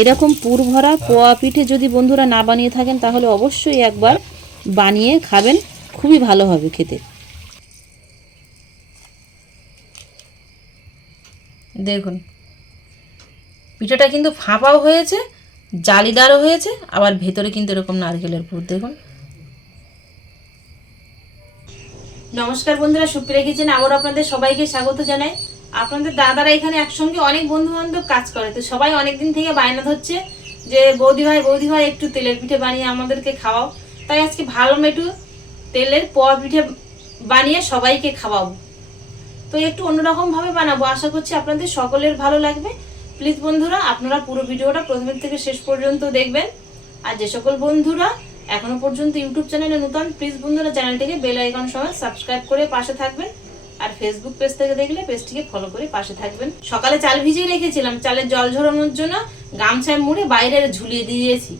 এরকম পুর ভরা পোয়া পিঠে যদি বন্ধুরা না বানিয়ে থাকেন তাহলে অবশ্যই একবার বানিয়ে খাবেন, খুবই ভালো হবে খেতে। দেখুন পিঠেটা কিন্তু ফাঁপাও হয়েছে, জালিদারও হয়েছে, আবার ভেতরে কিন্তু এরকম নারকেলের পুর। দেখুন। নমস্কার বন্ধুরা, সুপ্রিয়া কিচেন আবার আপনাদের সবাইকে স্বাগত জানাই। আপনাদের দাদারা এখানে একসঙ্গে অনেক বন্ধু বান্ধব কাজ করে, তো সবাই অনেকদিন থেকে বায়না ধরছে যে বৌদি ভাই একটু তেলের পিঠে বানিয়ে আমাদেরকে খাওয়াও। তাই আজকে ভালো একটু তেলের পোয়া পিঠে বানিয়ে সবাইকে খাওয়াবো। তো একটু অন্যরকম ভাবে বানাবো, আশা করছি আপনাদের সকলের ভালো লাগবে। প্লিজ বন্ধুরা আপনারা পুরো ভিডিওটা প্রথম থেকে শেষ পর্যন্ত দেখবেন। আর যে সকল বন্ধুরা এখনো পর্যন্ত ইউটিউব চ্যানেলে নতুন, প্লিজ বন্ধুরা চ্যানেলটিকে বেল আইকন সহ সাবস্ক্রাইব করে পাশে থাকবেন। আর ফেসবুক পেজ থেকে দেখলে পেজটিকে ফলো করে পাশে থাকবেন। সকালে চাল ভিজিয়ে রেখেছিলাম, চালের জল ঝরানোর জন্য গামছায় মুড়ে বাইরে ঝুলিয়ে দিয়েছি।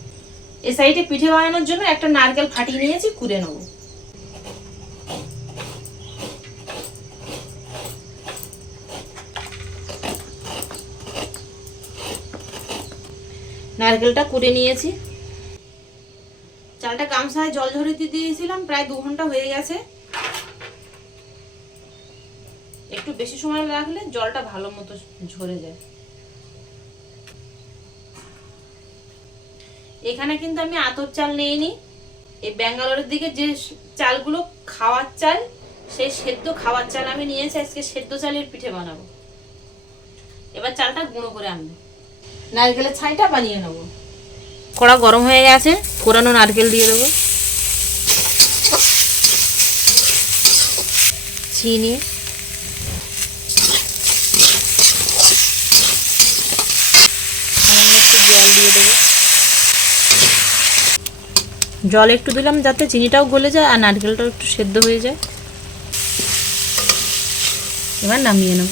এ সাইডে পিঠে বানানোর জন্য একটা নারকেল ফাটিয়ে নিয়েছি, কুড়ে নেবো। নারকেলটা কুড়ে নিয়েছি। চালটা গামছায় জল ঝরিয়ে দিয়েছিলাম, প্রায় 2 ঘন্টা হয়ে গেছে। একটু বেশি সময় রাখলে জলটা ভালো মতো ঝরে যায়। এখানে কিন্তু আমি আতর চাল নিইনি, এই ব্যাঙ্গালোরের দিকে যে চালগুলো খাওয়ার চাল, সেই সেদ্ধ খাওয়ার চাল আমি নিয়েছি। আজকে সেদ্ধ চালের পিঠে বানাবো। এবার চালটা গুঁড়ো করে আনবো, নারকেলের ছাইটা বানিয়ে নেবো। কড়া গরম হয়ে গেছে, কোরানো নারকেল দিয়ে দেবো, চিনি, একটু জল দিয়ে দেবো। জল একটু দিলাম যাতে চিনিটাও গলে যায় আর নারকেলটাও একটু সেদ্ধ হয়ে যায়। এবার নামিয়ে নেব।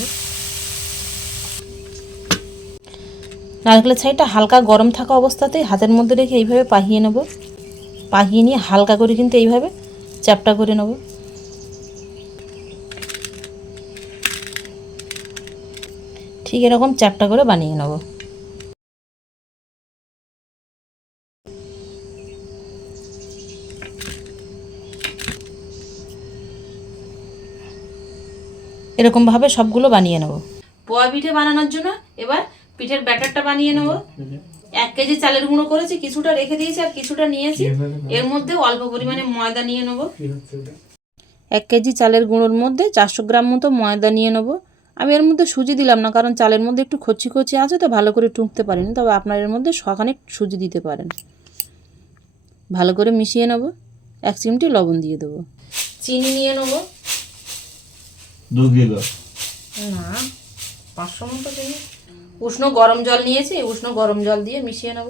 নারকেলের ছাইটা হালকা গরম থাকা অবস্থাতেই হাতের মধ্যে রেখে এইভাবে পাহিয়ে নেব। পাহিয়ে নিয়ে হালকা করে কিন্তু এইভাবে চ্যাপটা করে নেব। ঠিক এরকম চ্যাপটা করে বানিয়ে নেব। এরকমভাবে সবগুলো বানিয়ে নেব। পোয়া পিঠে বানানোর জন্য এবার পিঠের ব্যাটারটা বানিয়ে নেব। 1 কেজি চালের গুঁড়ো করেছি, কিছুটা রেখে দিয়েছি আর কিছুটা নিয়েছি। এর মধ্যে অল্প পরিমাণে ময়দা নিয়ে নেব। 1 কেজি চালের গুঁড়োর মধ্যে 400 গ্রাম মতো ময়দা নিয়ে নেব। আমি এর মধ্যে সুজি দিলাম না, কারণ চালের মধ্যে একটু কচি কচি আছে, তো ভালো করে টুকতে পারিনি। তবে আপনার এর মধ্যে সখানেক সুজি দিতে পারেন। ভালো করে মিশিয়ে নেব। 1 চিমটি লবণ দিয়ে দেবো। চিনি নিয়ে নেব 2 কিলো না, 500 মতো চিনি। উষ্ণ গরম জল নিয়েছি, উষ্ণ গরম জল দিয়ে মিশিয়ে নেব।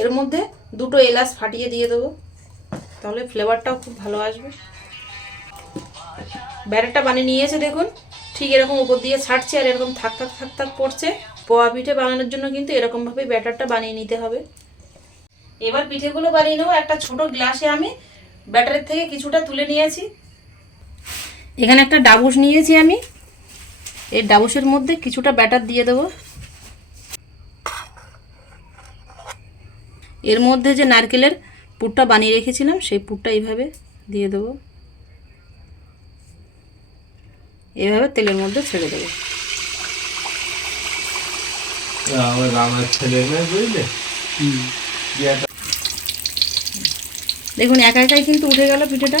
এর মধ্যে 2টো এলাচ ফাটিয়ে দিয়ে দেবো, তাহলে ফ্লেভারটাও খুব ভালো আসবে। ব্যাটারটা বানিয়ে নিয়েছে দেখুন, ঠিক এরকম উপর দিয়ে ছাড়ছে আর এরকম থাক থাক থাক থাক পড়ছে। পোয়া পিঠে বানানোর জন্য কিন্তু এরকমভাবেই ব্যাটারটা বানিয়ে নিতে হবে। এবার পিঠেগুলো বানিয়ে নেবো। একটা ছোট গ্লাসে আমি ব্যাটারের থেকে কিছুটা তুলে নিয়েছি। এখানে একটা ডাবুস নিয়েছি আমি, এই ডাবুসের মধ্যে কিছুটা ব্যাটার দিয়ে দেবো। এর মধ্যে যে নারকেলের পুরটা বানিয়ে রেখেছিলাম সেই পুরটা এইভাবে দিয়ে দেবো। এভাবে তেলের মধ্যে ছেড়ে দেবো। দেখুন একা একাই কিন্তু উঠে গেল পিঠেটা।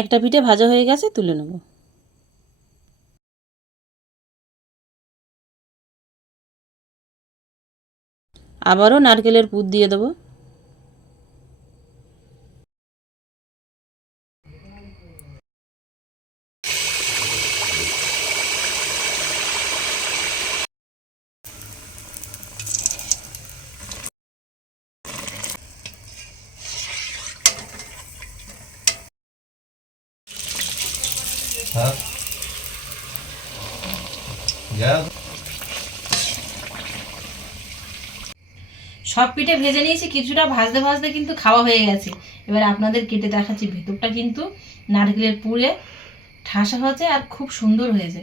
একটা পিঠে ভাজা হয়ে গেছে, তুলে নেব। আবারও নারকেলের পুর দিয়ে দেবো। সব পিঠে ভেজে নিয়েছি, কিছুটা ভাজতে ভাজতে কিন্তু খাওয়া হয়ে গেছে। এবার আপনাদের কেটে দেখাচ্ছি, ভেতরটা কিন্তু নারকেলের পুরে ঠাসা হয়েছে আর খুব সুন্দর হয়েছে।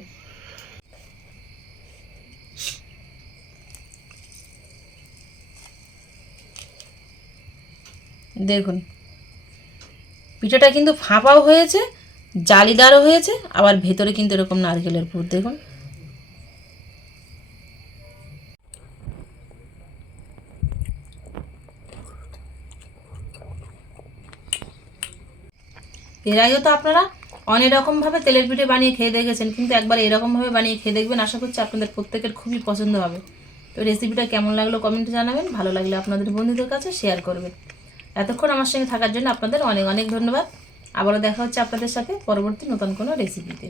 দেখুন পিঠাটা কিন্তু ফাঁপাও হয়েছে, জালিদারও হয়েছে, আবার ভেতরে কিন্তু এরকম নারকেলের পুর দেখুন। এর আগেও তো আপনারা অনেক রকমভাবে তেলের পিঠে বানিয়ে খেয়ে দেখেছেন, কিন্তু একবার এরকমভাবে বানিয়ে খেয়ে দেখবেন, আশা করছি আপনাদের প্রত্যেকের খুবই পছন্দ হবে। তো রেসিপিটা কেমন লাগলো কমেন্টে জানাবেন, ভালো লাগলে আপনাদের বন্ধুদের কাছে শেয়ার করবেন। এতক্ষণ আমার সঙ্গে থাকার জন্য আপনাদের অনেক অনেক ধন্যবাদ। আবারও দেখা হচ্ছে আপনাদের সাথে পরবর্তী নতুন কোনো রেসিপিতে।